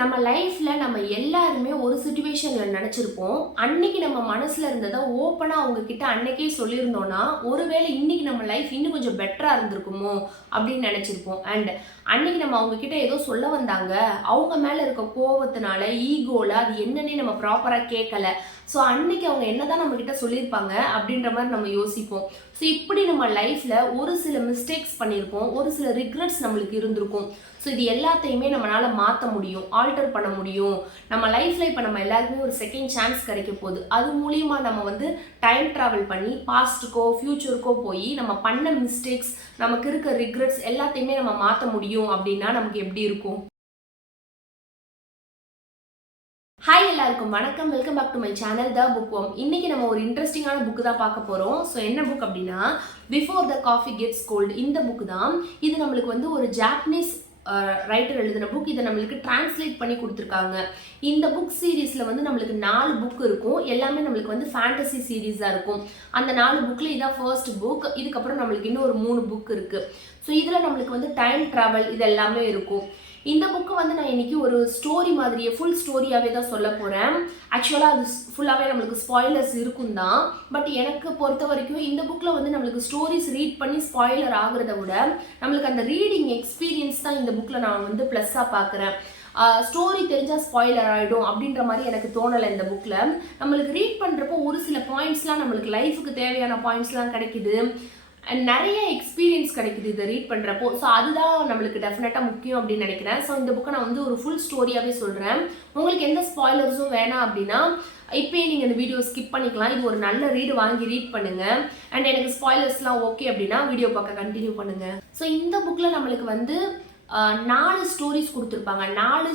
நம்ம லைஃப்ல நம்ம எல்லாருமே ஒரு சிச்சுவேஷன்ல நினைச்சிருப்போம். அன்னைக்கு நம்ம மனசுல இருந்தத ஓப்பனா அவங்க கிட்ட அன்னைக்கே சொல்லியிருந்தோம்னா, ஒருவேளை இன்னைக்கு நம்ம லைஃப் இன்னும் கொஞ்சம் பெட்டரா இருந்திருக்குமோ அப்படின்னு நினைச்சிருப்போம். அண்ட் அன்னைக்கு நம்ம அவங்க கிட்ட ஏதோ சொல்ல வந்தாங்க. அவங்க மேல இருக்க கோவத்தினால, ஈகோல அது என்னன்னே நம்ம ப்ராப்பரா கேட்கல. ஸோ அன்னைக்கு அவங்க என்னதான் நம்ம கிட்ட சொல்லியிருப்பாங்க அப்படின்ற மாதிரி நம்ம யோசிப்போம். ஸோ இப்படி நம்ம லைஃப்ல ஒரு சில மிஸ்டேக்ஸ் பண்ணியிருப்போம், ஒரு சில ரிக்ரெட்ஸ் நம்மளுக்கு இருந்திருக்கும். ஸோ இது எல்லாத்தையுமே நம்மளால மாற்ற முடியும், ஆல்டர் பண்ண முடியும். நம்ம லைஃப்ல இப்போ நம்ம எல்லாருக்குமே ஒரு செகண்ட் சான்ஸ் கிடைக்க போகுது. அது மூலியமா நம்ம வந்து டைம் ட்ராவல் பண்ணி பாஸ்ட்டுக்கோ ஃபியூச்சருக்கோ போய் நம்ம பண்ண மிஸ்டேக்ஸ், நமக்கு இருக்க ரிக்ரெட்ஸ் எல்லாத்தையுமே நம்ம மாற்ற முடியும் அப்படின்னா நமக்கு எப்படி இருக்கும்? ஹாய் எல்லாருக்கும் வணக்கம், welcome back to my channel the bookworm. இன்னைக்கு நம்ம ஒரு இன்ட்ரெஸ்டிங்கான புக் தான் பார்க்க போகிறோம். ஸோ என்ன புக் அப்படின்னா before the coffee gets cold. இந்த புக் தான். இது நம்மளுக்கு வந்து ஒரு ஜாப்பனீஸ் ரைட்டர் எழுதின புக். இதை நம்மளுக்கு டிரான்ஸ்லேட் பண்ணி கொடுத்துருக்காங்க. இந்த புக் சீரீஸில் வந்து நம்மளுக்கு 4 புக் இருக்கும். எல்லாமே நம்மளுக்கு வந்து ஃபேண்டசி சீரீஸாக இருக்கும். அந்த 4 புக்கில் இதான் ஃபர்ஸ்ட் புக். இதுக்கப்புறம் நம்மளுக்கு இன்னும் ஒரு 3 புக் இருக்குது. ஸோ இதில் நம்மளுக்கு வந்து டைம் ட்ராவல் இது எல்லாமே இருக்கும். இந்த புக்கு வந்து நான் இன்னைக்கு ஒரு ஸ்டோரி மாதிரியே ஃபுல் ஸ்டோரியாகவே தான் சொல்ல போகிறேன். ஆக்சுவலாக அது ஃபுல்லாகவே நம்மளுக்கு ஸ்பாய்லர்ஸ் இருக்கும் தான். பட் எனக்கு பொறுத்த வரைக்கும் இந்த புக்கில் வந்து நம்மளுக்கு ஸ்டோரிஸ் ரீட் பண்ணி ஸ்பாய்லர் ஆகிறத விட நம்மளுக்கு அந்த ரீடிங் எக்ஸ்பீரியன்ஸ் தான் இந்த புக்கில் நான் வந்து ப்ளஸ்ஸாக பார்க்குறேன். ஸ்டோரி தெரிஞ்சால் ஸ்பாய்லர் ஆகிடும் அப்படின்ற மாதிரி எனக்கு தோணலை. இந்த புக்கில் நம்மளுக்கு ரீட் பண்ணுறப்போ ஒரு சில பாயிண்ட்ஸ்லாம் நம்மளுக்கு லைஃபுக்கு தேவையான பாயிண்ட்ஸ்லாம் கிடைக்குது. நிறைய எக்ஸ்பீரியன்ஸ் கிடைக்குது இதை ரீட் பண்ணுறப்போ. ஸோ அதுதான் நம்மளுக்கு டெஃபினட்டாக முக்கியம் அப்படின்னு நினைக்கிறேன். ஸோ இந்த புக்கை நான் வந்து ஒரு ஃபுல் ஸ்டோரியாகவே சொல்கிறேன். உங்களுக்கு எந்த ஸ்பாய்லர்ஸும் வேணாம் அப்படின்னா இப்போயே நீங்கள் இந்த வீடியோ ஸ்கிப் பண்ணிக்கலாம். இது ஒரு நல்ல ரீடு வாங்கி ரீட் பண்ணுங்கள். அண்ட் எனக்கு ஸ்பாய்லர்ஸ்லாம் ஓகே அப்படின்னா வீடியோ பார்க்க கண்டினியூ பண்ணுங்கள். ஸோ இந்த புக்கில் நம்மளுக்கு வந்து 4 ஸ்டோரிஸ் கொடுத்துருப்பாங்க. 4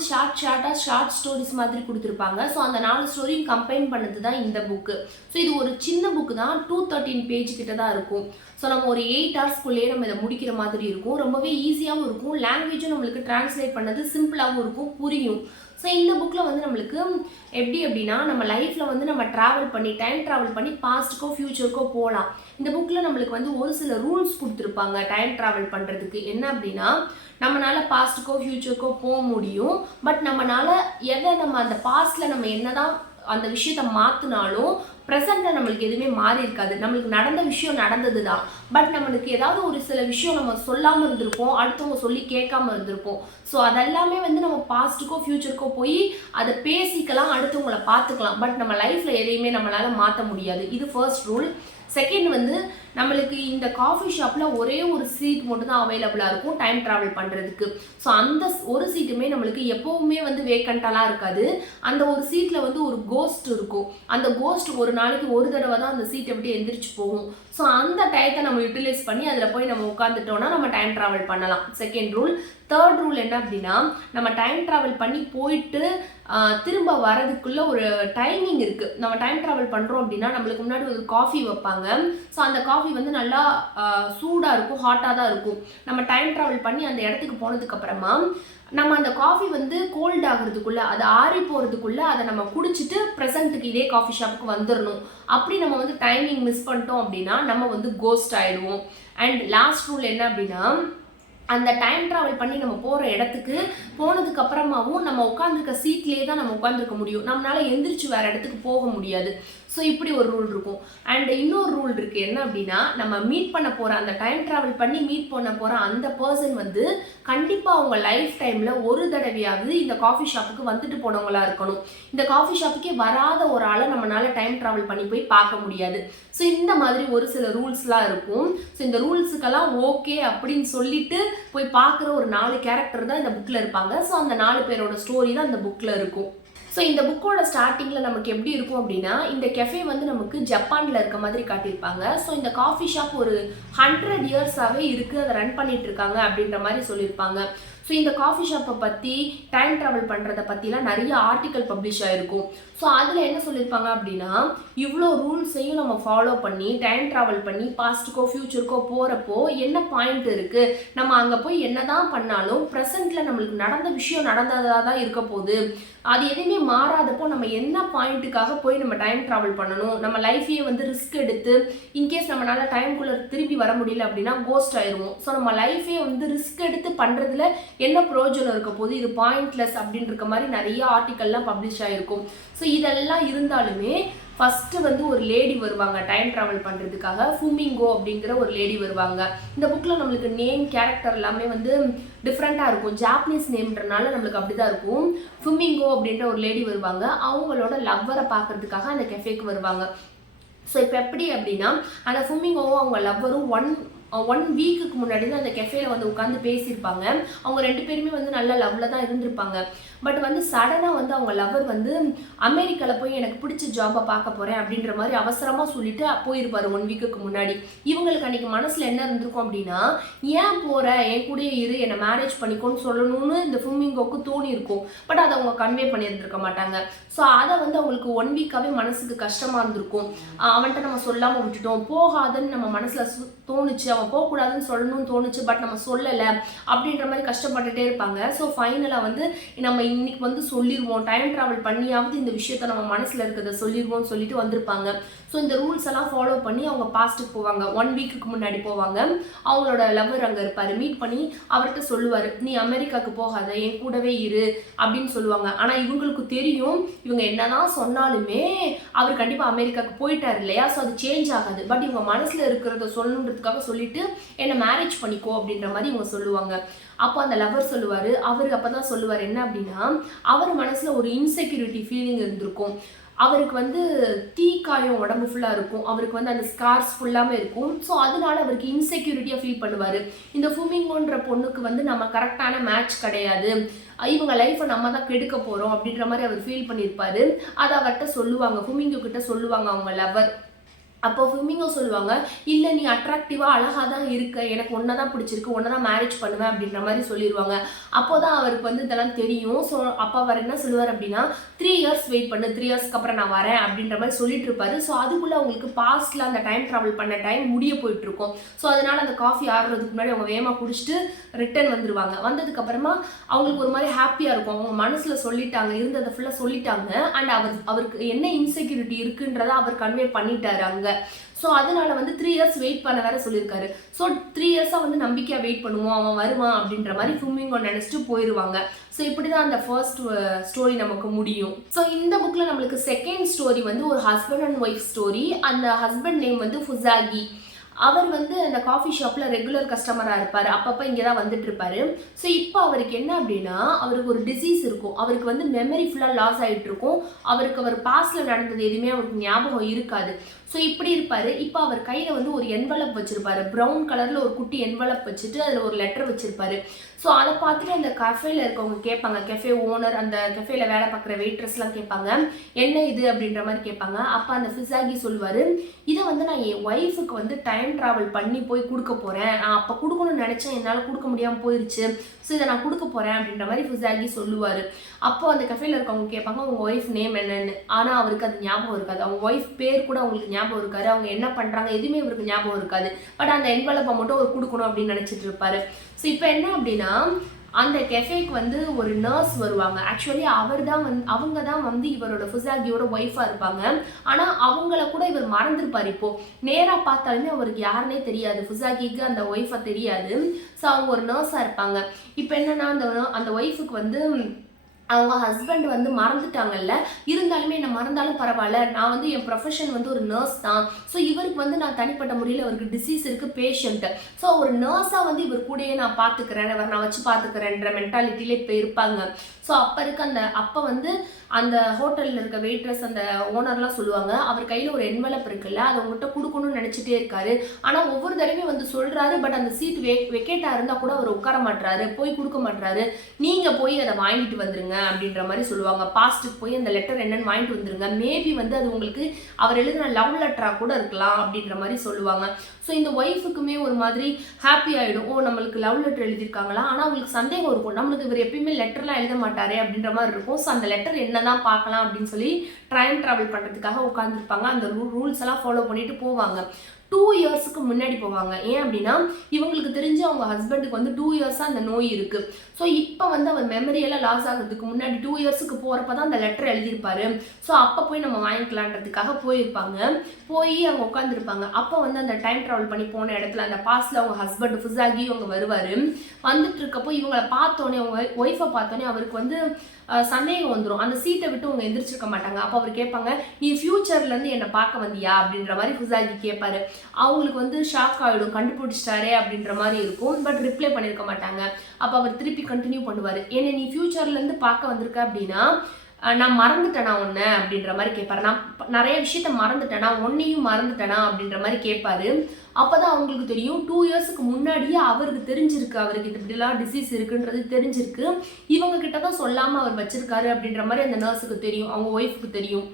ஷார்ட் ஸ்டோரிஸ் மாதிரி கொடுத்துருப்பாங்க. ஸோ அந்த 4 ஸ்டோரியும் கம்பைன் பண்ணது தான் இந்த புக்கு. ஸோ இது ஒரு சின்ன புக்கு தான். 213 பேஜ் கிட்ட தான் இருக்கும். ஸோ நம்ம ஒரு 8 ஹவர்ஸ்க்குள்ளேயே நம்ம இதை முடிக்கிற மாதிரி இருக்கும். ரொம்பவே ஈஸியாகவும் இருக்கும். லாங்குவேஜும் நம்மளுக்கு டிரான்ஸ்லேட் பண்ணது சிம்பிளாகவும் இருக்கும், புரியும். ஸோ இந்த புக்கில் வந்து நம்மளுக்கு எப்படி அப்படின்னா நம்ம லைஃப்பில் வந்து நம்ம ட்ராவல் பண்ணி டைம் ட்ராவல் பண்ணி பாஸ்ட்டுக்கோ ஃப்யூச்சருக்கோ போகலாம். இந்த புக்கில் நம்மளுக்கு வந்து ஒரு சில ரூல்ஸ் கொடுத்துருப்பாங்க டைம் ட்ராவல் பண்ணுறதுக்கு. என்ன அப்படின்னா நம்மளால பாஸ்ட்டுக்கோ ஃப்யூச்சருக்கோ போக முடியும். பட் நம்மளால நம்ம அந்த பாஸ்ட்டில் நம்ம என்னதான் அந்த விஷயத்த மாற்றினாலும் ப்ரெசென்ட்டில் நம்மளுக்கு எதுவுமே மாறி இருக்காது. நம்மளுக்கு நடந்த விஷயம் நடந்தது தான். பட் நம்மளுக்கு ஏதாவது ஒரு சில விஷயம் நம்ம சொல்லாமல் இருந்திருப்போம், அடுத்தவங்க சொல்லி கேட்காம இருந்திருப்போம். ஸோ அதெல்லாமே வந்து நம்ம பாஸ்ட்டுக்கோ ஃப்யூச்சருக்கோ போய் அதை பேசிக்கலாம், அடுத்தவங்களை பார்த்துக்கலாம். பட் நம்ம லைஃப்பில் எதையுமே நம்மளால் மாற்ற முடியாது. இது ஃபர்ஸ்ட் ரூல். செகண்ட் வந்து நம்மளுக்கு இந்த காஃபி ஷாப்பில் ஒரே ஒரு சீட் மட்டும் தான் அவைலபிளாக இருக்கும் டைம் ட்ராவல் பண்ணுறதுக்கு. ஸோ அந்த ஒரு சீட்டுமே நம்மளுக்கு எப்போவுமே வந்து வேக்கண்ட்டாலாம் இருக்காது. அந்த ஒரு சீட்டில் வந்து ஒரு கோஸ்ட் இருக்கும். அந்த கோஸ்ட் ஒரு நாளைக்கு ஒரு தடவை தான் அந்த சீட்டை விட்டு எந்திரிச்சு போகும். ஸோ அந்த டயத்தை நம்ம யூட்டிலைஸ் பண்ணி அதில் போய் நம்ம உட்காந்துட்டோம்னா நம்ம டைம் ட்ராவல் பண்ணலாம். Second rule. தேர்ட் ரூல் என்ன அப்படின்னா நம்ம டைம் ட்ராவல் பண்ணி போயிட்டு திரும்ப வரதுக்குள்ள ஒரு டைமிங் இருக்குது. நம்ம டைம் ட்ராவல் பண்ணுறோம் அப்படின்னா நம்மளுக்கு முன்னாடி ஒரு காஃபி வைப்பாங்க. ஸோ அந்த காஃபி வந்து நல்லா சூடாக இருக்கும், ஹாட்டாக தான் இருக்கும். நம்ம டைம் ட்ராவல் பண்ணி அந்த இடத்துக்கு போனதுக்கப்புறமா நம்ம அந்த காஃபி வந்து கோல்ட் ஆகிறதுக்குள்ளே, அது ஆறி போகிறதுக்குள்ளே அதை நம்ம குடிச்சிட்டு ப்ரெசண்ட்டுக்கு இதே காஃபி ஷாப்புக்கு வந்துடணும். அப்படி நம்ம வந்து டைமிங் மிஸ் பண்ணிட்டோம் அப்படின்னா நம்ம வந்து கோஸ்ட் ஆகிடுவோம். அண்ட் லாஸ்ட் ரூல் என்ன அப்படின்னா அந்த டைம் ட்ராவல் பண்ணி நம்ம போகிற இடத்துக்கு போனதுக்கு அப்புறமாவும் நம்ம உட்காந்துருக்க சீட்லேயே தான் நம்ம உட்காந்துருக்க முடியும். நம்மளால எந்திரிச்சு வேறு இடத்துக்கு போக முடியாது. ஸோ இப்படி ஒரு ரூல் இருக்கும். அண்ட் இன்னொரு ரூல் இருக்குது. என்ன அப்படின்னா நம்ம மீட் பண்ண போகிற அந்த டைம் ட்ராவல் பண்ணி மீட் பண்ண போகிற அந்த பர்சன் வந்து கண்டிப்பாக அவங்க லைஃப் டைமில் ஒரு தடவையாவது இந்த காஃபி ஷாப்புக்கு வந்துட்டு போனவங்களாக இருக்கணும். இந்த காஃபி ஷாப்புக்கே வராத ஒரு ஆளை நம்மளால டைம் ட்ராவல் பண்ணி போய் பார்க்க முடியாது. ஸோ இந்த மாதிரி ஒரு சில ரூல்ஸ்லாம் இருக்கும். ஸோ இந்த ரூல்ஸுக்கெல்லாம் ஓகே அப்படின்னு சொல்லிட்டு போய் பார்க்குற ஒரு 4 கேரக்டர் தான் இந்த புக்கில் இருப்பாங்க. ஸோ அந்த 4 பேரோட ஸ்டோரி தான் இந்த புக்கில் இருக்கும். ஸோ இந்த புக்கோட ஸ்டார்டிங்கில் நமக்கு எப்படி இருக்கும் அப்படின்னா இந்த கெஃபே வந்து நமக்கு ஜப்பானில் இருக்க மாதிரி காட்டியிருப்பாங்க. ஸோ இந்த காஃபி ஷாப் ஒரு 100 இயர்ஸாகவே இருக்குது, அதை ரன் பண்ணிட்டு இருக்காங்க அப்படின்ற மாதிரி சொல்லியிருப்பாங்க. ஸோ இந்த காஃபி ஷாப்பை பற்றி டைம் ட்ராவல் பண்ணுறதை பற்றிலாம் நிறைய ஆர்டிக்கல் பப்ளிஷ் ஆகிருக்கும். ஸோ அதில் என்ன சொல்லியிருப்பாங்க அப்படின்னா இவ்வளோ ரூல்ஸையும் நம்ம ஃபாலோ பண்ணி டைம் ட்ராவல் பண்ணி பாஸ்ட்டுக்கோ ஃப்யூச்சருக்கோ போகிறப்போ என்ன பாயிண்ட் இருக்குது, நம்ம அங்கே போய் என்ன தான் பண்ணாலும் ப்ரெசண்ட்டில் நம்மளுக்கு நடந்த விஷயம் நடந்ததாக தான் இருக்க போகுது. அது எதுவுமே மாறாதப்போ நம்ம என்ன பாயிண்ட்டுக்காக போய் நம்ம டைம் ட்ராவல் பண்ணணும், நம்ம லைஃபையே வந்து ரிஸ்க் எடுத்து இன்கேஸ் நம்மளால் டைம்குள்ளே திரும்பி வர முடியல அப்படின்னா கோஸ்ட் ஆயிடுவோம். ஸோ நம்ம லைஃபே வந்து ரிஸ்க் எடுத்து பண்ணுறதுல என்ன பிரயோஜனம் இருக்க போது, இது பாயிண்ட்லெஸ் அப்படின்னு இருக்க மாதிரி நிறைய ஆர்டிக்கல்லாம் பப்ளிஷ் ஆகிருக்கும். ஸோ இதெல்லாம் இருந்தாலுமே ஃபஸ்ட்டு வந்து ஒரு லேடி வருவாங்க டைம் ட்ராவல் பண்ணுறதுக்காக. ஃபுமிங்கோ அப்படிங்கிற ஒரு லேடி வருவாங்க. இந்த புக்கில் நம்மளுக்கு நேம் கேரக்டர் எல்லாமே வந்து டிஃப்ரெண்ட்டாக இருக்கும். ஜாப்பனீஸ் நேம்ன்றனால நம்மளுக்கு அப்படி தான் இருக்கும். ஃபுமிங்கோ அப்படின்ற ஒரு லேடி வருவாங்க. அவங்களோட லவ்வரை பார்க்கறதுக்காக அந்த கெஃபேக்கு வருவாங்க. ஸோ இப்போ எப்படி அப்படின்னா அந்த ஃபுமிங்கோவும் அவங்க லவ்வரும் ஒன் வீக்குக்கு முன்னாடி தான் அந்த கெஃபேல வந்து உட்காந்து பேசியிருப்பாங்க. அவங்க 2 பேருமே வந்து நல்ல லவ்ல தான் இருந்திருப்பாங்க. பட் வந்து சடனாக வந்து அவங்க லவர் வந்து அமெரிக்காவில் போய் எனக்கு பிடிச்ச ஜாபை பார்க்க போகிறேன் அப்படின்ற மாதிரி அவசரமாக சொல்லிட்டு போயிருப்பாரு 1 வீக்குக்கு முன்னாடி. இவங்களுக்கு அன்றைக்கி மனசில் என்ன இருந்திருக்கும் அப்படின்னா, ஏன் போகிற, என் கூட இரு, என்னை மேரேஜ் பண்ணிக்கோன்னு சொல்லணும்னு இந்த ஃபுமிங்கோக்கு தோணி இருக்கும். பட் அதை அவங்க கன்வே பண்ணியிருந்திருக்க மாட்டாங்க. ஸோ அதை வந்து அவங்களுக்கு 1 வீக்காகவே மனசுக்கு கஷ்டமாக இருந்திருக்கும். அவன்கிட்ட நம்ம சொல்லாமல் விட்டுட்டோம், போகாதுன்னு நம்ம மனசில் தோணுச்சு, அவன் போகக்கூடாதுன்னு சொல்லணும்னு தோணுச்சு, பட் நம்ம சொல்லலை அப்படின்ற மாதிரி கஷ்டப்பட்டுட்டே இருப்பாங்க. ஸோ ஃபைனலாக வந்து நம்ம இன்னைக்கு வந்து சொல்லிடுவோம், டைம் ட்ராவல் பண்ணியாவது இந்த விஷயத்த நம்ம மனசில் இருக்கிறத சொல்லிடுவோம்னு சொல்லிட்டு வந்திருப்பாங்க. ஸோ இந்த ரூல்ஸ் எல்லாம் ஃபாலோ பண்ணி அவங்க பாஸ்ட்டுக்கு போவாங்க. 1 வீக்குக்கு முன்னாடி போவாங்க. அவங்களோட லவ்வர் அங்கே இருப்பார். மீட் பண்ணி அவர்கிட்ட சொல்லுவார், நீ அமெரிக்காவுக்கு போகாத, என் கூடவே இரு அப்படின்னு சொல்லுவாங்க. ஆனால் இவங்களுக்கு தெரியும் இவங்க என்னதான் சொன்னாலுமே அவர் கண்டிப்பாக அமெரிக்காவுக்கு போயிட்டார் இல்லையா. ஸோ அது சேஞ்ச் ஆகாது. பட் இவங்க மனசில் இருக்கிறத சொல்லணுன்றதுக்காக சொல்லிட்டு என்னை மேரேஜ் பண்ணிக்கோ அப்படின்ற மாதிரி இவங்க சொல்லுவாங்க. அப்போ அந்த லவர் சொல்லுவார். அவருக்கு அப்போ தான் சொல்லுவார் என்ன அப்படின்னா, அவர் மனசில் ஒரு இன்செக்யூரிட்டி ஃபீலிங் இருந்திருக்கும். அவருக்கு வந்து தீக்காயம் உடம்பு ஃபுல்லாக இருக்கும். அவருக்கு வந்து அந்த ஸ்கார்ஸ் ஃபுல்லாமே இருக்கும். ஸோ அதனால அவருக்கு இன்செக்யூரிட்டியாக ஃபீல் பண்ணுவார். இந்த ஃபுமிங்கோன்ற பொண்ணுக்கு வந்து நம்ம கரெக்டான மேட்ச் கிடையாது, இவங்க லைஃப்பை நம்ம தான் கெடுக்க போகிறோம் அப்படின்ற மாதிரி அவர் ஃபீல் பண்ணியிருப்பாரு. அதை அவர்கிட்ட சொல்லுவாங்க, ஃபுமிங்கோ கிட்ட சொல்லுவாங்க அவங்க லவர். அப்போ ஃபுமிங்கோ சொல்லுவாங்க, இல்லை நீ அட்ராக்டிவாக அழகாக தான் இருக்க, எனக்கு ஒன்றை தான் பிடிச்சிருக்கு, ஒன்றை தான் மேரேஜ் பண்ணுவேன் அப்படின்ற மாதிரி சொல்லிடுவாங்க. அப்போ தான் அவருக்கு வந்து இதெல்லாம் தெரியும். ஸோ அப்போ அவர் என்ன சொல்லுவார் அப்படின்னா, 3 இயர்ஸ் வெயிட் பண்ணு, 3 இயர்ஸ்க்கு அப்புறம் நான் வரேன் அப்படின்ற மாதிரி சொல்லிட்டு இருப்பாரு. ஸோ அதுக்குள்ளே அவங்களுக்கு பாஸ்டில் அந்த டைம் ட்ராவல் பண்ண டைம் முடிய போயிட்டுருக்கும். ஸோ அதனால் அந்த காஃபி ஆடுறதுக்கு முன்னாடி அவங்க வேகமாக குடிச்சிட்டு ரிட்டர்ன் வந்துடுவாங்க. வந்ததுக்கப்புறமா அவங்களுக்கு ஒரு மாதிரி ஹாப்பியாக இருக்கும். அவங்க மனசில் சொல்லிட்டாங்க, இருந்ததை ஃபுல்லாக சொல்லிட்டாங்க. அண்ட் அவருக்கு என்ன இன்செக்யூரிட்டி இருக்குன்றதை அவர் கன்வே பண்ணிட்டாரு அங்கே. ஸோ அதனால வந்து 3 இயர்ஸ் வெயிட் பண்ண வேற சொல்லியிருக்காரு. ஸோ 3 இயர்ஸாக வந்து நம்பிக்கையாக வெயிட் பண்ணுவோம், அவன் வருவான் அப்படின்ற மாதிரி ஃபுமிங்கோ நினச்சிட்டு போயிடுவாங்க. ஸோ இப்படி தான் அந்த ஃபர்ஸ்ட் ஸ்டோரி நமக்கு முடியும். ஸோ இந்த புக்கில் நம்மளுக்கு செகண்ட் ஸ்டோரி வந்து ஒரு ஹஸ்பண்ட் அண்ட் ஒய்ஃப் ஸ்டோரி. அந்த ஹஸ்பண்ட் நேம் வந்து ஃபுசாகி. அவர் வந்து அந்த காஃபி ஷாப்பில் ரெகுலர் கஸ்டமராக இருப்பார். அப்பப்போ இங்கே தான் வந்துட்டு இருப்பாரு. ஸோ இப்போ அவருக்கு என்ன அப்படின்னா, அவருக்கு ஒரு டிசீஸ் இருக்கும். அவருக்கு வந்து மெமரி ஃபுல்லாக லாஸ் ஆகிட்டு இருக்கும். அவர் பாஸ்டில் நடந்தது எதுவுமே அவருக்கு ஞாபகம் இருக்காது. ஸோ இப்படி இருப்பார். இப்போ அவர் கையில் வந்து ஒரு என்வலப் வச்சுருப்பாரு. ப்ரௌன் கலரில் ஒரு குட்டி என்வலப் வச்சுட்டு அதில் ஒரு லெட்டர் வச்சுருப்பாரு. ஸோ அதை பார்த்துட்டு அந்த கஃபேல இருக்கவங்க கேட்பாங்க, கெஃபே ஓனர், அந்த கெஃபேல வேலை பார்க்குற வெயிட்ரஸ்லாம் கேட்பாங்க, என்ன இது அப்படின்ற மாதிரி கேட்பாங்க. அப்போ அந்த ஃபிசாகி சொல்லுவார், இதை வந்து நான் என் ஒய்ஃபுக்கு வந்து டைம் ட்ராவல் பண்ணி போய் கொடுக்க போகிறேன். நான் அப்போ கொடுக்கணும்னு நினச்சேன், என்னால் கொடுக்க முடியாமல் போயிடுச்சு. ஸோ இதை நான் கொடுக்க போகிறேன் அப்படின்ற மாதிரி ஃபிசாகி சொல்லுவார். அப்போ அந்த கஃபேல இருக்கவங்க கேட்பாங்க, உங்கள் ஒய்ஃப் நேம் என்னன்னு. ஆனால் அவருக்கு அது ஞாபகம் இருக்காது. அவங்க ஒய்ஃப் பேர் கூட அவங்களுக்கு ஞாபகம் இருக்காது. அவங்க என்ன பண்ணுறாங்க எதுவுமே இவருக்கு ஞாபகம் இருக்காது. பட் அந்த என்வலப்பை மட்டும் அவர் கொடுக்கணும் அப்படின்னு நினச்சிட்டு இருப்பாரு. ஸோ இப்போ என்ன அப்படின்னா, அந்த கெஃபேக்கு வந்து ஒரு நர்ஸ் வருவாங்க. ஆக்சுவலி அவங்க தான் வந்து இவரோட ஃபுசாகியோட ஒய்ஃபாக இருப்பாங்க. ஆனால் அவங்கள கூட இவர் மறந்துருப்பார். இப்போது நேராக பார்த்தாலுமே அவருக்கு யாருன்னே தெரியாது, ஃபுசாகிக்கு அந்த ஒய்ஃபை தெரியாது. ஸோ அவங்க ஒரு நர்ஸாக இருப்பாங்க. இப்போ என்னன்னா அந்த ஒய்ஃபுக்கு வந்து அவங்க ஹஸ்பண்ட் வந்து மறந்துட்டாங்கல்ல, இருந்தாலுமே என்ன மறந்தாலும் பரவாயில்ல, நான் வந்து என் ப்ரொஃபஷன் வந்து ஒரு நர்ஸ் தான். ஸோ இவருக்கு வந்து நான் தனிப்பட்ட முறையில் அவருக்கு டிசீஸ் இருக்குது, பேஷண்ட்டு. ஸோ ஒரு நர்ஸாக வந்து இவர் கூடயே நான் பார்த்துக்கிறேன், நான் வச்சு பார்த்துக்கிறேன்ற மென்டாலிட்டியில இப்போ இருப்பாங்க. ஸோ அப்போ வந்து அந்த ஹோட்டலில் இருக்க வெயிட்ரஸ், அந்த ஓனர்லாம் சொல்லுவாங்க, அவர் கையில் ஒரு என்வலப் இருக்குல்ல, அதை உங்கள்கிட்ட கொடுக்கணும்னு நினச்சிட்டே இருக்காரு. ஆனால் ஒவ்வொரு தடவையும் வந்து சொல்கிறாரு, பட் அந்த சீட் வெக்கேட்டாக இருந்தால் கூட அவர் உட்கார மாட்டுறாரு, போய் கொடுக்க மாட்டுறாரு. நீங்கள் போய் அதை வாங்கிட்டு வந்துருங்க அப்படின்ற மாதிரி சொல்லுவாங்க. பாஸ்ட்டுக்கு போய் அந்த லெட்டர் என்னன்னு வாங்கிட்டு வந்துருங்க, மேபி வந்து அது உங்களுக்கு அவர் எழுதின லவ் லெட்டராக கூட இருக்கலாம் அப்படின்ற மாதிரி சொல்லுவாங்க. ஸோ இந்த ஒய்ஃபுக்குமே ஒரு மாதிரி ஹாப்பி ஆகிடும், ஓ நம்மளுக்கு லவ் லெட்டர் எழுதியிருக்காங்களா. ஆனால் அவங்களுக்கு சந்தேகம் இருக்கும், நம்மளுக்கு இவர் எப்பயுமே லெட்டர்லாம் எழுத மாட்டாரே அப்படின்ற மாதிரி இருக்கும். ஸோ அந்த லெட்டர் என்னதான் பார்க்கலாம் அப்படின்னு சொல்லி டைம் ட்ராவல் பண்ணுறதுக்காக உட்காந்துருப்பாங்க. அந்த ரூல்ஸ் எல்லாம் ஃபாலோ பண்ணிட்டு போவாங்க. 2 இயர்ஸுக்கு முன்னாடி போவாங்க. ஏன் அப்படின்னா இவங்களுக்கு தெரிஞ்சு அவங்க ஹஸ்பண்டுக்கு வந்து 2 இயர்ஸாக அந்த நோய் இருக்கு. ஸோ இப்போ வந்து அவர் மெமரியெல்லாம் லாஸ் ஆகிறதுக்கு முன்னாடி 2 இயர்ஸுக்கு போகிறப்ப தான் அந்த லெட்டர் எழுதியிருப்பாரு. ஸோ அப்போ போய் நம்ம வாங்கிக்கலான்றதுக்காக போயிருப்பாங்க. போய் அவங்க உட்காந்துருப்பாங்க. அப்போ வந்து அந்த டைம் ட்ராவல் பண்ணி போன இடத்துல அந்த பாஸ்ல அவங்க ஹஸ்பண்ட் ஃபுசாகி அவங்க வருவார். வந்துட்டு இருக்கப்போ இவங்களை பார்த்தோன்னே அவங்க ஒய்ஃபை பார்த்தோன்னே அவருக்கு வந்து சந்தேகம் வந்துடும். அந்த சீட்டை விட்டு அவங்க எந்திரிச்சிருக்க மாட்டாங்க. அப்போ அவர் கேட்பாங்க, நீ ஃபியூச்சர்லேருந்து என்னை பார்க்க வந்தியா அப்படின்ற மாதிரி ஃபுசாகி கேட்பாரு. அவங்களுக்கு வந்து ஷாக் ஆகிடும், கண்டுபிடிச்சிட்டாரே அப்படின்ற மாதிரி இருக்கும். பட் ரிப்ளை பண்ணியிருக்க மாட்டாங்க. அப்போ அவர் திருப்பி கண்டினியூ பண்ணுவார், என்னை நீ ஃபியூச்சர்லேருந்து பார்க்க வந்திருக்க அப்படின்னா நான் மறந்துட்டேனா ஒன்று அப்படின்ற மாதிரி கேட்பாரு. நான் நிறைய விஷயத்த மறந்துட்டேனா, ஒன்னையும் மறந்துட்டேனா அப்படின்ற மாதிரி கேட்பாரு. அப்போதான் அவங்களுக்கு தெரியும் 2 இயர்ஸுக்கு முன்னாடியே அவருக்கு தெரிஞ்சிருக்கு, அவருக்கு இப்படிலாம் டிசீஸ் இருக்குன்றது தெரிஞ்சிருக்கு. இவங்க கிட்ட தான் சொல்லாமல் அவர் வச்சிருக்காரு அப்படின்ற மாதிரி அந்த நர்ஸுக்கு தெரியும், அவங்க ஒய்ஃபுக்கு தெரியும்.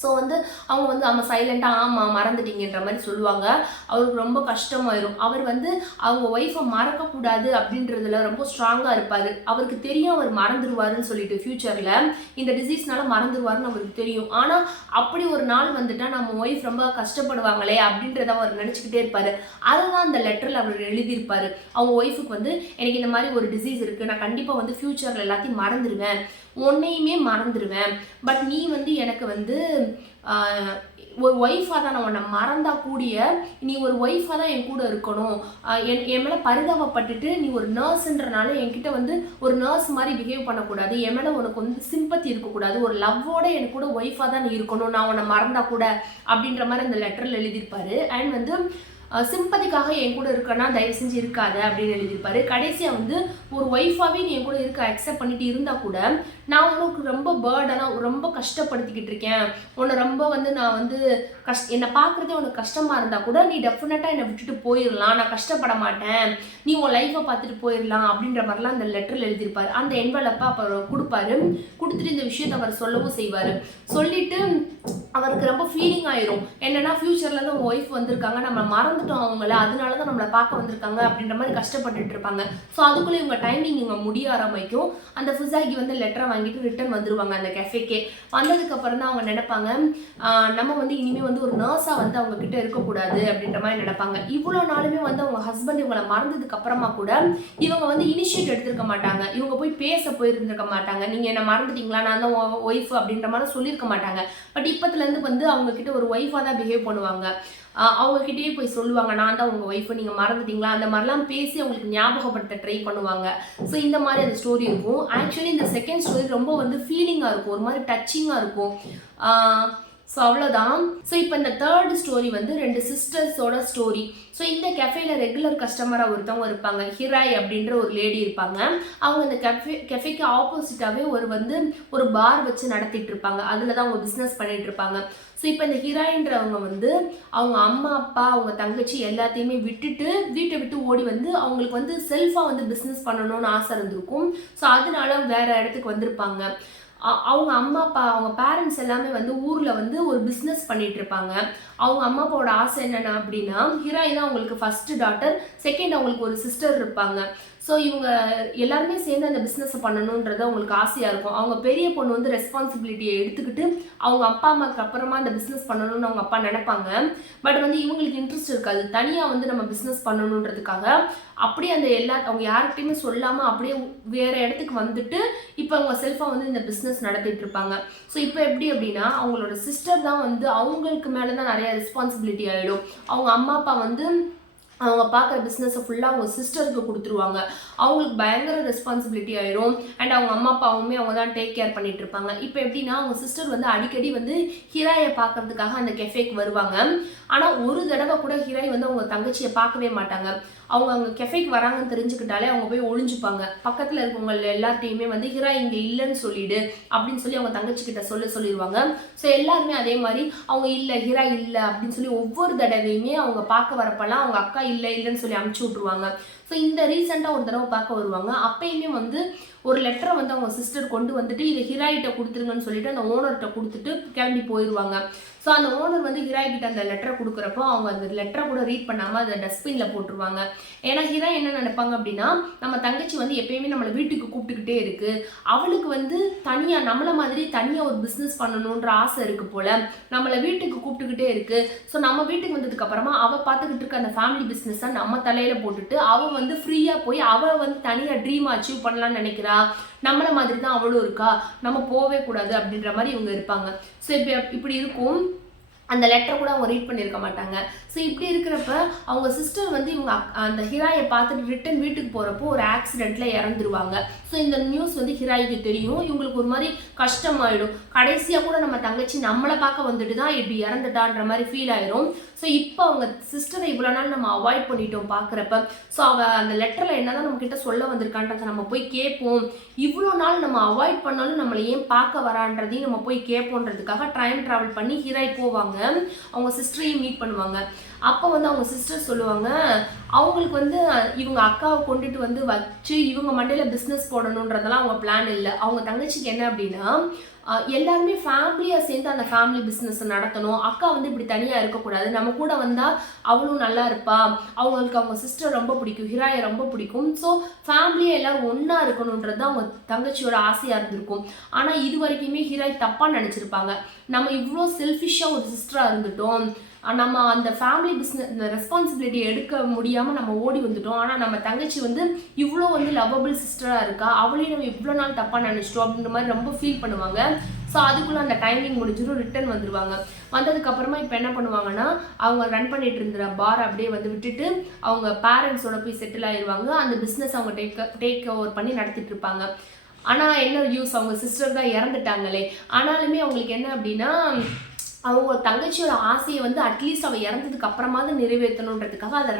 ஸோ வந்து அவங்க வந்து ஆமாம் சைலண்ட்டாக ஆமாம் மறந்துட்டீங்கன்ற மாதிரி சொல்லுவாங்க. அவருக்கு ரொம்ப கஷ்டமாயிரும். அவர் வந்து அவங்க ஒய்ஃபை மறக்கக்கூடாது அப்படின்றதுல ரொம்ப ஸ்ட்ராங்காக இருப்பார். அவருக்கு தெரியும் அவர் மறந்துடுவாருன்னு சொல்லிட்டு ஃப்யூச்சரில் இந்த டிசீஸ்னால மறந்துடுவாருன்னு அவருக்கு தெரியும். ஆனால் அப்படி ஒரு நாள் வந்துட்டால் நம்ம ஒய்ஃப் ரொம்ப கஷ்டப்படுவாங்களே அப்படின்றத அவர் நினச்சிக்கிட்டே இருப்பார். அதை தான் அந்த லெட்டரில் அவர் எழுதியிருப்பார். அவங்க ஒய்ஃபுக்கு வந்து எனக்கு இந்த மாதிரி ஒரு டிசீஸ் இருக்குது, நான் கண்டிப்பாக வந்து ஃப்யூச்சரில் எல்லாத்தையும் மறந்துடுவேன், உன்னையுமே மறந்துடுவேன், பட் நீ வந்து எனக்கு வந்து ஒரு ஒய்ஃபாக தான் நான் உன்னை மறந்தா கூடிய நீ ஒரு ஒய்ஃபாக தான் என் கூட இருக்கணும். என் மேலே பரிதாபப்பட்டுட்டு நீ ஒரு நர்ஸுன்றனால என்கிட்ட வந்து ஒரு நர்ஸ் மாதிரி பிஹேவ் பண்ணக்கூடாது, என் மேலே உனக்கு வந்து சிம்பத்தி இருக்கக்கூடாது, ஒரு லவ்வோட என் கூட ஒய்ஃபாக தான் நீ இருக்கணும், நான் உன்னை மறந்தா கூட அப்படின்ற மாதிரி அந்த லெட்டரில் எழுதியிருப்பாரு. அண்ட் வந்து சிம்பதிக்காக என் கூட இருக்கனா தயவு செஞ்சு இருக்காத அப்படின்னு எழுதியிருப்பாரு. கடைசியாக வந்து ஒரு ஒய்ஃபாகவே நீ என் கூட இருக்க அக்செப்ட் பண்ணிட்டு இருந்தால் கூட நான் உனக்கு ரொம்ப பேர்டனாக ரொம்ப கஷ்டப்படுத்திக்கிட்டு இருக்கேன், உன்னை ரொம்ப வந்து நான் வந்து என்னை பார்க்குறதே உனக்கு கஷ்டமாக இருந்தால் கூட நீ டெஃபினட்டாக என்னை விட்டுட்டு போயிடலாம், நான் கஷ்டப்பட மாட்டேன், நீ உன் லைஃப்பை பார்த்துட்டு போயிடலாம் அப்படின்ற மாதிரிலாம் அந்த லெட்டரில் எழுதியிருப்பார். அந்த என்வலப்பை அப்போ கொடுப்பாரு. கொடுத்துட்டு இந்த விஷயத்தை அவர் சொல்லவும் செய்வார். சொல்லிட்டு அவருக்கு ரொம்ப ஃபீலிங் ஆயிரும். என்னன்னா ஃபியூச்சர்லேருந்து அவங்க ஒய்ஃப் வந்திருக்காங்க, நம்ம மறந்துட்டோம் அவங்கள, அதனால தான் நம்மளை பார்க்க வந்திருக்காங்க அப்படின்ற மாதிரி கஷ்டப்பட்டுட்டு இருப்பாங்க. ஸோ அதுக்குள்ளே இவங்க டைமிங் இவங்க முடிய ஆரம்பிக்கும். அந்த ஃபுசாகி வந்து லெட்டரை வாங்கிட்டு ரிட்டர்ன் வந்துருவாங்க அந்த கெஃபேக்கே. வந்ததுக்கப்புறம் தான் அவங்க நினைப்பாங்க, நம்ம வந்து இனிமேல் வந்து ஒரு நர்ஸாக வந்து அவங்க கிட்ட இருக்கக்கூடாது அப்படின்ற மாதிரி நினைப்பாங்க. இவ்வளோ நாளுமே வந்து அவங்க ஹஸ்பண்ட் இவங்களை மறந்ததுக்கு அப்புறமா கூட இவங்க வந்து இனிஷியேட் எடுத்திருக்க மாட்டாங்க, இவங்க போய் பேச போயிருந்திருக்க மாட்டாங்க, நீங்கள் என்ன மறந்துட்டீங்களா, நான் தான் ஒய்ஃப் அப்படின்ற மாதிரி சொல்லியிருக்க மாட்டாங்க. பட் இப்போத்துலேருந்து வந்து அவங்க கிட்ட ஒரு ஒய்ஃபாக தான் பிஹேவ் பண்ணுவாங்க. அவங்கக்கிட்டே போய் சொல்லுவாங்க, நான் தான் உங்கள் ஒய்ஃபை நீங்கள் மறந்துட்டீங்களா, அந்த மாதிரிலாம் பேசி அவங்களுக்கு ஞாபகப்படுத்த ட்ரை பண்ணுவாங்க. ஸோ இந்த மாதிரி அந்த ஸ்டோரி இருக்கும். ஆக்சுவலி இந்த செகண்ட் ஸ்டோரி ரொம்ப வந்து ஃபீலிங்காக இருக்கும், ஒரு மாதிரி டச்சிங்காக இருக்கும். ஸோ அவ்வளோதான். ஸோ இப்போ இந்த தேர்ட் ஸ்டோரி வந்து 2 சிஸ்டர்ஸோட ஸ்டோரி. ஸோ இந்த கெஃபேல ரெகுலர் கஸ்டமராக ஒருத்தவங்க இருப்பாங்க, ஹிராய் அப்படின்ற ஒரு லேடி இருப்பாங்க. அவங்க இந்த கெஃபேக்கு ஆப்போசிட்டாகவே ஒரு பார் வச்சு நடத்திட்டு இருப்பாங்க, அதில் தான் அவங்க பிஸ்னஸ் பண்ணிட்டு இருப்பாங்க. ஸோ இப்போ இந்த ஹிராயின்றவங்க வந்து அவங்க அம்மா அப்பா அவங்க தங்கச்சி எல்லாத்தையுமே விட்டுட்டு வீட்டை விட்டு ஓடி வந்து அவங்களுக்கு வந்து செல்ஃபாக வந்து பிஸ்னஸ் பண்ணணும்னு ஆசை இருந்திருக்கும். ஸோ அதனால வேற இடத்துக்கு வந்திருப்பாங்க. அவங்க அம்மா அப்பா அவங்க பேரண்ட்ஸ் எல்லாமே வந்து ஊரில் வந்து ஒரு பிஸ்னஸ் பண்ணிட்டு இருப்பாங்க. அவங்க அம்மா அப்பாவோட ஆசை என்னென்ன அப்படின்னா, ஹிராய் தான் அவங்களுக்கு ஃபர்ஸ்ட் டாட்டர், செகண்ட் அவங்களுக்கு ஒரு சிஸ்டர் இருப்பாங்க. ஸோ இவங்க எல்லாருமே சேர்ந்து அந்த பிஸ்னஸை பண்ணணுன்றது அவங்களுக்கு ஆசையாக இருக்கும். அவங்க பெரிய பொண்ணு வந்து ரெஸ்பான்சிபிலிட்டியை எடுத்துக்கிட்டு அவங்க அப்பா அம்மாவுக்கு அப்புறமா அந்த பிஸ்னஸ் பண்ணணும்னு அவங்க அப்பா நினைப்பாங்க. பட் வந்து இவங்களுக்கு இன்ட்ரெஸ்ட் இருக்காது, தனியாக வந்து நம்ம பிஸ்னஸ் பண்ணணுன்றதுக்காக அப்படியே அந்த அவங்க யார்கிட்டையுமே சொல்லாமல் அப்படியே வேறு இடத்துக்கு வந்துட்டு இப்போ அவங்க செல்ஃபாக வந்து இந்த பிஸ்னஸ் நடத்திட்டு இருப்பாங்க. ஸோ இப்போ எப்படி அப்படின்னா அவங்களோட சிஸ்டர் தான் வந்து அவங்களுக்கு மேலே தான் நிறைய ரெஸ்பான்சிபிலிட்டி ஆகிடும். அவங்க அம்மா அப்பா வந்து அவங்க பார்க்குற பிஸ்னஸை ஃபுல்லாக அவங்க சிஸ்டருக்கு கொடுத்துருவாங்க. அவங்களுக்கு பயங்கர ரெஸ்பான்சிபிலிட்டி ஆயிரும். அண்ட் அவங்க அம்மா அப்பாவுமே அவங்க தான் டேக் கேர் பண்ணிட்டு இருப்பாங்க. இப்போ எப்படின்னா அவங்க சிஸ்டர் வந்து அடிக்கடி வந்து ஹிராயை பார்க்கறதுக்காக அந்த கெஃபேக்கு வருவாங்க. ஆனால் ஒரு தடவை கூட ஹிராய் வந்து அவங்க தங்கச்சியை பார்க்கவே மாட்டாங்க. அவங்க அங்கே கெஃபேக்கு வராங்கன்னு தெரிஞ்சுக்கிட்டாலே அவங்க போய் ஒளிஞ்சுப்பாங்க. பக்கத்தில் இருக்கவங்க எல்லார்ட்டையுமே வந்து ஹிராய் இங்கே இல்லைன்னு சொல்லிடு அப்படின்னு சொல்லி அவங்க தங்கச்சிக்கிட்ட சொல்லிடுவாங்க. ஸோ எல்லாருமே அதே மாதிரி அவங்க இல்லை ஹிராய் இல்லை அப்படின்னு சொல்லி ஒவ்வொரு தடவையுமே அவங்க பார்க்க வரப்பெல்லாம் அவங்க அக்கா இல்லைன்னு சொல்லி அனுப்பிச்சி விட்ருவாங்க. ஸோ இந்த ரீசெண்டாக ஒரு தடவை பார்க்க வருவாங்க. அப்பயுமே வந்து ஒரு லெட்டரை வந்து அவங்க சிஸ்டர் கொண்டு வந்துட்டு இதை ஹிராய்கிட்ட கொடுத்துருங்கன்னு சொல்லிட்டு அந்த ஓனர்கிட்ட கொடுத்துட்டு கிளம்பி போயிடுவாங்க. ஸோ அந்த ஓனர் வந்து ஹிராய் கிட்ட அந்த லெட்டரை கொடுக்குறப்போ அவங்க அந்த லெட்டரை கூட ரீட் பண்ணாமல் அதை டஸ்ட்பினில் போட்டுருவாங்க. ஏன்னா ஹிராய் என்ன நினைப்பாங்க அப்படின்னா, நம்ம தங்கச்சி வந்து எப்பயுமே நம்மளை வீட்டுக்கு கூப்பிட்டுக்கிட்டே இருக்கு, அவளுக்கு வந்து தனியாக நம்மளை மாதிரி தனியாக ஒரு பிஸ்னஸ் பண்ணணுன்ற ஆசை இருக்குது போல், நம்மளை வீட்டுக்கு கூப்பிட்டுக்கிட்டே இருக்கு. ஸோ நம்ம வீட்டுக்கு வந்ததுக்கு அப்புறமா அவள் பார்த்துக்கிட்டு இருக்க அந்த ஃபேமிலி பிஸ்னஸை நம்ம தலையில் போட்டுட்டு அவள் வந்து ஃப்ரீயாக போய் அவள் வந்து தனியாக ட்ரீம் அச்சீவ் பண்ணலான்னு நினைக்கிறா, நம்மளை மாதிரி தான் அவளும் இருக்கா, நம்ம போகவே கூடாது அப்படின்ற மாதிரி இவங்க இருப்பாங்க. ஸோ இப்படி இருக்கும். அந்த லெட்டரை கூட அவங்க ரீட் பண்ணியிருக்க மாட்டாங்க. ஸோ இப்படி இருக்கிறப்ப அவங்க சிஸ்டர் வந்து இவங்க அந்த ஹிராயை பார்த்துட்டு ரிட்டன் வீட்டுக்கு போகிறப்போ ஒரு ஆக்சிடெண்ட்டில் இறந்துருவாங்க. ஸோ இந்த நியூஸ் வந்து ஹிராய்க்கு தெரியும். இவங்களுக்கு ஒரு மாதிரி கஷ்டமாயிடும். கடைசியாக கூட நம்ம தங்கச்சி நம்மளை பார்க்க வந்துட்டு தான் இப்படி இறந்துட்டான்ற மாதிரி ஃபீல் ஆயிரும். ஸோ இப்போ அவங்க சிஸ்டரை இவ்வளோ நாள் நம்ம அவாய்ட் பண்ணிட்டோம் பார்க்குறப்ப. ஸோ அவள் அந்த லெட்டரில் என்ன தான் நம்மக்கிட்ட சொல்ல வந்திருக்கான்றதை நம்ம போய் கேட்போம். இவ்வளோ நாள் நம்ம அவாய்ட் பண்ணாலும் நம்மளை ஏன் பார்க்க வரான்றதையும் நம்ம போய் கேட்போன்றதுக்காக டைம் ட்ராவல் பண்ணி ஹிராய் போவாங்க. அவங்க சிஸ்டரையும் மீட் பண்ணுவாங்க. அப்போ வந்து அவங்க சிஸ்டர் சொல்லுவாங்க, அவங்களுக்கு வந்து இவங்க அக்காவை கொண்டுட்டு வந்து வச்சு இவங்க மண்டையில் பிஸ்னஸ் போடணுன்றதெல்லாம் அவங்க பிளான் இல்லை. அவங்க தங்கச்சிக்கு என்ன அப்படின்னா, எல்லாருமே ஃபேமிலியாக சேர்ந்து அந்த ஃபேமிலி பிஸ்னஸ் நடத்தணும், அக்கா வந்து இப்படி தனியாக இருக்கக்கூடாது, நம்ம கூட வந்தால் அவளும் நல்லா இருப்பா, அவங்களுக்கு அவங்க சிஸ்டர் ரொம்ப பிடிக்கும், ஹிராயை ரொம்ப பிடிக்கும், ஸோ ஃபேமிலியாக எல்லோரும் ஒன்றா இருக்கணுன்றது தான் அவங்க தங்கச்சியோட ஆசையாக இருந்திருக்கும். ஆனால் இது வரைக்குமே ஹிராய் தப்பாக நினச்சிருப்பாங்க. நம்ம இவ்வளோ செல்ஃபிஷாக ஒரு சிஸ்டராக இருந்துட்டோம், நம்ம அந்த ஃபேமிலி பிஸ்னஸ் இந்த ரெஸ்பான்சிபிலிட்டி எடுக்க முடியாமல் நம்ம ஓடி வந்துட்டோம், ஆனால் நம்ம தங்கச்சி வந்து இவ்வளோ வந்து லவ்வபிள் சிஸ்டராக இருக்கா, அவளையும் நம்ம இவ்வளோ நாள் தப்பாக நினச்சிட்டோம் அப்படின்ற மாதிரி ரொம்ப ஃபீல் பண்ணுவாங்க. ஸோ அதுக்குள்ளே அந்த டைமிங் முடிஞ்சிடும், ரிட்டர்ன் வந்துடுவாங்க. வந்ததுக்கப்புறமா இப்போ என்ன பண்ணுவாங்கன்னா, அவங்க ரன் பண்ணிட்டு இருந்த பார் அப்படியே வந்து விட்டுட்டு அவங்க பேரண்ட்ஸோட போய் செட்டில் ஆயிடுவாங்க. அந்த பிஸ்னஸ் அவங்க டேக் ஓவர் பண்ணி நடத்திட்டு இருப்பாங்க. ஆனால் என்ன யூஸ், அவங்க சிஸ்டர் தான் இறந்துட்டாங்களே. ஆனாலுமே அவங்களுக்கு என்ன அப்படின்னா, அவங்க தங்கச்சியோட ஆசையை வந்து அட்லீஸ்ட் அவள் இறந்ததுக்கு அப்புறமாவது நிறைவேற்றணுன்றதுக்காக அதை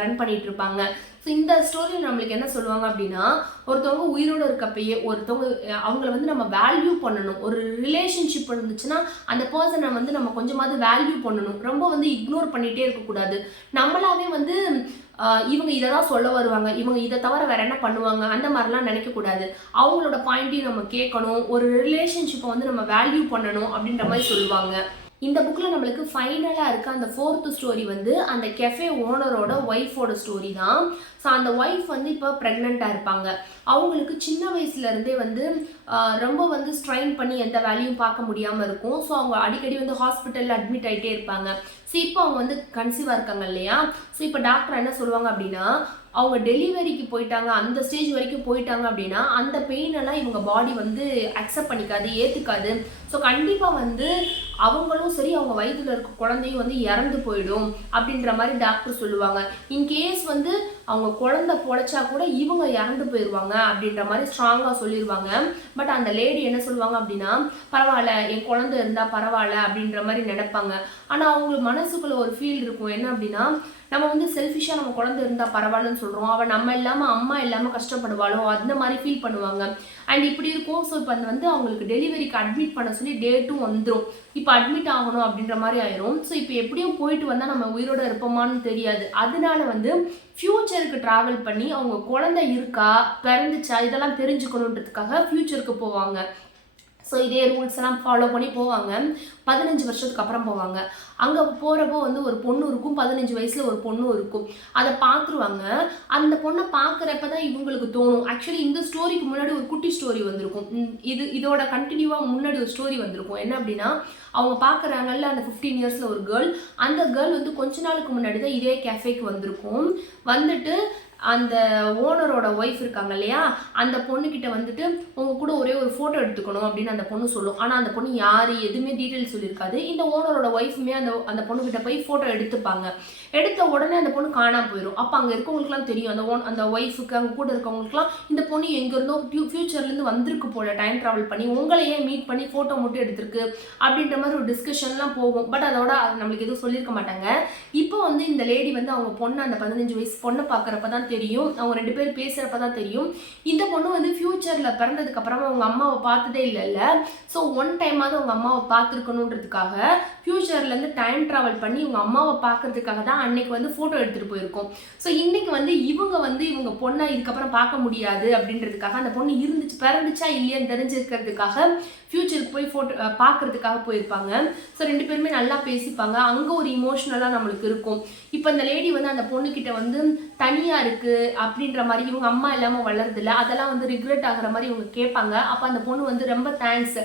ரன் பண்ணிட்டு இருப்பாங்க. ஸோ இந்த ஸ்டோரியில் நம்மளுக்கு என்ன சொல்லுவாங்க அப்படின்னா, ஒருத்தவங்க உயிரோடு இருக்கப்பயே ஒருத்தவங்க அவங்கள வந்து நம்ம வேல்யூ பண்ணணும். ஒரு ரிலேஷன்ஷிப் இருந்துச்சுன்னா அந்த பர்சனை வந்து நம்ம கொஞ்சமாவது வேல்யூ பண்ணணும். ரொம்ப வந்து இக்னோர் பண்ணிகிட்டே இருக்கக்கூடாது. நம்மளாவே வந்து இவங்க இதை தான் சொல்ல வருவாங்க, இவங்க இதை தவிர வேற என்ன பண்ணுவாங்க, அந்த மாதிரிலாம் நினைக்கக்கூடாது. அவங்களோட பாயிண்ட்டையும் நம்ம கேட்கணும். ஒரு ரிலேஷன்ஷிப்பை வந்து நம்ம வேல்யூ பண்ணணும் அப்படின்ற மாதிரி சொல்லுவாங்க. இந்த புக்கில் நம்மளுக்கு ஃபைனலாக இருக்க அந்த 4th ஸ்டோரி வந்து அந்த கெஃபே ஓனரோட ஒய்ஃபோட ஸ்டோரி தான். ஸோ அந்த ஒய்ஃப் வந்து இப்போ ப்ரெக்னெண்ட்டாக இருப்பாங்க. அவங்களுக்கு சின்ன வயசுலேருந்தே வந்து ரொம்ப வந்து ஸ்ட்ரைன் பண்ணி எந்த வேலையும் பார்க்க முடியாமல் இருக்கும். ஸோ அவங்க அடிக்கடி வந்து ஹாஸ்பிட்டலில் அட்மிட் ஆகிட்டே இருப்பாங்க. ஸோ இப்போ அவங்க வந்து கன்சீவாக இருக்காங்க இல்லையா. ஸோ இப்போ டாக்டர் என்ன சொல்லுவாங்க அப்படின்னா, அவங்க டெலிவரிக்கு போயிட்டாங்க, அந்த ஸ்டேஜ் வரைக்கும் போயிட்டாங்க அப்படின்னா அந்த பெயினெல்லாம் இவங்க பாடி வந்து அக்செப்ட் பண்ணிக்காது, ஏற்றுக்காது. ஸோ கண்டிப்பாக வந்து அவங்களும் சரி அவங்க வயிற்றில் இருக்க குழந்தையும் வந்து இறந்து போயிடும் அப்படின்ற மாதிரி டாக்டர் சொல்லுவாங்க. இன்கேஸ் வந்து அவங்க குழந்தை பொழைச்சா கூட இவங்க இறந்து போயிடுவாங்க அப்படின்ற மாதிரி ஸ்ட்ராங்காக சொல்லிடுவாங்க. பட் அந்த லேடி என்ன சொல்லுவாங்க அப்படின்னா, பரவாயில்ல என் குழந்தை இருந்தால் பரவாயில்ல அப்படின்ற மாதிரி நினைப்பாங்க. ஆனால் அவங்க மனசுக்குள்ள ஒரு ஃபீல் இருக்கும், என்ன அப்படின்னா, நம்ம வந்து செல்ஃபிஷாக நம்ம குழந்தை இருந்தால் பரவாயில்லன்னு சொல்கிறோம், அவள் நம்ம இல்லாமல் அம்மா இல்லாமல் கஷ்டப்படுவாளோ அந்த மாதிரி ஃபீல் பண்ணுவாங்க. அண்ட் இப்படி இருக்கும். ஸோ இப்போ அந்த வந்து அவங்களுக்கு டெலிவரிக்கு அட்மிட் பண்ண சொல்லி டேட்டும் வந்துடும். இப்போ அட்மிட் ஆகணும் அப்படின்ற மாதிரி ஆயிரும். ஸோ இப்போ எப்படியும் போயிட்டு வந்தால் நம்ம உயிரோட இருப்போமான்னு தெரியாது. அதனால வந்து ஃப்யூச்சருக்கு ட்ராவல் பண்ணி அவங்க குழந்தை இருக்கா பிறந்துச்சா இதெல்லாம் தெரிஞ்சுக்கணுன்றதுக்காக ஃப்யூச்சருக்கு போவாங்க. ஸோ இதே ரூல்ஸ் எல்லாம் ஃபாலோ பண்ணி போவாங்க. 15 வருஷத்துக்கு அப்புறம் போவாங்க. அங்கே போகிறப்போ வந்து ஒரு பொண்ணு இருக்கும், 15 வயசில் ஒரு பொண்ணு இருக்கும். அதை பார்த்துருவாங்க. அந்த பொண்ணை பார்க்குறப்ப தான் இவங்களுக்கு தோணும். ஆக்சுவலி இந்த ஸ்டோரிக்கு முன்னாடி ஒரு குட்டி ஸ்டோரி வந்திருக்கும். இதோட கண்டினியூவாக முன்னாடி ஒரு ஸ்டோரி வந்திருக்கும். என்ன அப்படின்னா, அவங்க பார்க்குறாங்கல்ல அந்த 15 இயர்ஸில் ஒரு கேர்ள், அந்த கேர்ள் வந்து கொஞ்ச நாளுக்கு முன்னாடி தான் இதே கேஃபேக்கு வந்திருக்கும். வந்துட்டு அந்த ஓனரோட ஒய்ஃப் இருக்காங்க இல்லையா, அந்த பொண்ணுக்கிட்ட வந்துட்டு உங்கள் கூட ஒரே ஒரு ஃபோட்டோ எடுத்துக்கணும் அப்படின்னு அந்த பொண்ணு சொல்லும். ஆனால் அந்த பொண்ணு யார் எதுவுமே டீட்டெயில்ஸ் சொல்லியிருக்காது. இந்த ஓனரோட ஒய்ஃபுமே அந்த பொண்ணுக்கிட்ட போய் ஃபோட்டோ எடுத்துப்பாங்க. எடுத்த உடனே அந்த பொண்ணு காணாமல் போயிடும். அப்போ அங்கே இருக்கவங்களுக்குலாம் தெரியும், அந்த ஒய்ஃபுக்கு அங்கே கூட இருக்கவங்களுக்குலாம் இந்த பொண்ணு எங்கேருந்தோ ஃபியூச்சர்லேருந்து வந்திருக்கு போல டைம் ட்ராவல் பண்ணி உங்களையே மீட் பண்ணி ஃபோட்டோ மட்டும் எடுத்திருக்கு அப்படின்ற மாதிரி ஒரு டிஸ்கஷன்லாம் போகும். பட் அதோட நம்மளுக்கு எதுவும் சொல்லியிருக்க மாட்டாங்க. இப்போ வந்து இந்த லேடி வந்து அவங்க பொண்ணு அந்த 15 வயசு பொண்ணை பார்க்குறப்ப தான் தெரியும், அவங்க 2 பேரும் பேசுகிறப்ப தான் தெரியும். இந்த பொண்ணு வந்து ஃப்யூச்சரில் பிறந்ததுக்கு அப்புறமா அவங்க அம்மாவை பார்த்ததே இல்லைல்ல. ஸோ ஒன் டைமாவது அவங்க அம்மாவை பார்த்துருக்கணுன்றதுக்காக ஃப்யூச்சர்லேருந்து டைம் ட்ராவல் பண்ணி இவங்க அம்மாவை பார்க்கறதுக்காக தான் அன்னைக்கு வந்து ஃபோட்டோ எடுத்துகிட்டு போயிருக்கோம். ஸோ இன்னைக்கு வந்து இவங்க பொண்ணை இதுக்கப்புறம் பார்க்க முடியாது அப்படின்றதுக்காக அந்த பொண்ணு பிறந்துச்சா இல்லையான்னு தெரிஞ்சுக்கிறதுக்காக ஃப்யூச்சருக்கு போய் ஃபோட்டோ பார்க்கறதுக்காக போயிருப்பாங்க. ஸோ 2 பேருமே நல்லா பேசிப்பாங்க. அங்கே ஒரு இமோஷ்னலாக நம்மளுக்கு இருக்கும். இப்போ இந்த லேடி வந்து அந்த பொண்ணுக்கிட்ட வந்து தனியாக இருக்குது அப்படின்ற மாதிரி, இவங்க அம்மா இல்லாமல் வளருதில்ல, அதெல்லாம் வந்து ரிக்ரெட் ஆகிற மாதிரி இவங்க கேட்பாங்க. அப்போ அந்த பொண்ணு வந்து ரொம்ப தேங்க்ஸ்,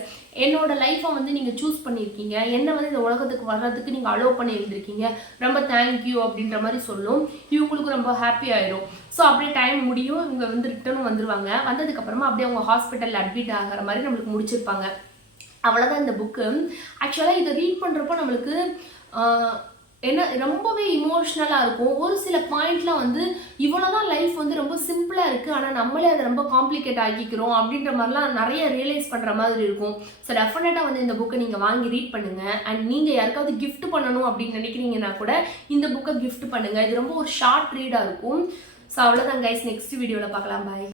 என்னோட லைஃப்பை வந்து நீங்கள் சூஸ் பண்ணியிருக்கீங்க, என்னை வந்து இந்த உலகத்துக்கு வர்றதுக்கு நீங்கள் அலோவ் பண்ணி இருந்திருக்கீங்க, ரொம்ப தேங்க்யூ அப்படின்ற மாதிரி சொல்லும். இவங்களுக்கு ரொம்ப ஹாப்பி ஆயிடும். ஸோ அப்படியே டைம் முடியும், இவங்க வந்து ரிட்டர்னும் வந்துடுவாங்க. வந்ததுக்கப்புறமா அப்படியே அவங்க ஹாஸ்பிட்டலில் அட்மிட் ஆகிற மாதிரி நம்மளுக்கு முடிச்சிருப்பாங்க. அவ்வளோதான் இந்த புக்கு. ஆக்சுவலாக இதை ரீட் பண்ணுறப்போ நம்மளுக்கு என்ன ரொம்பவே இமோஷ்னலாக இருக்கும். ஒரு சில பாயிண்ட்லாம் வந்து இவ்வளோதான் லைஃப் வந்து ரொம்ப சிம்பிளாக இருக்குது, ஆனால் நம்மளே அதை ரொம்ப காம்ப்ளிகேட் ஆக்கிக்கிறோம் அப்படின்ற மாதிரிலாம் நிறைய ரியலைஸ் பண்ணுற மாதிரி இருக்கும். ஸோ டெஃபினட்டாக வந்து இந்த புக்கை நீங்கள் வாங்கி ரீட் பண்ணுங்கள். அண்ட் நீங்கள் யாருக்காவது கிஃப்ட் பண்ணணும் அப்படின்னு நினைக்கிறீங்கன்னா கூட இந்த புக்கை கிஃப்ட் பண்ணுங்கள். இது ரொம்ப ஒரு ஷார்ட் ரீடாக இருக்கும். ஸோ அவ்வளோதான் கைஸ், நெக்ஸ்ட் வீடியோவில் பார்க்கலாம். பாய்.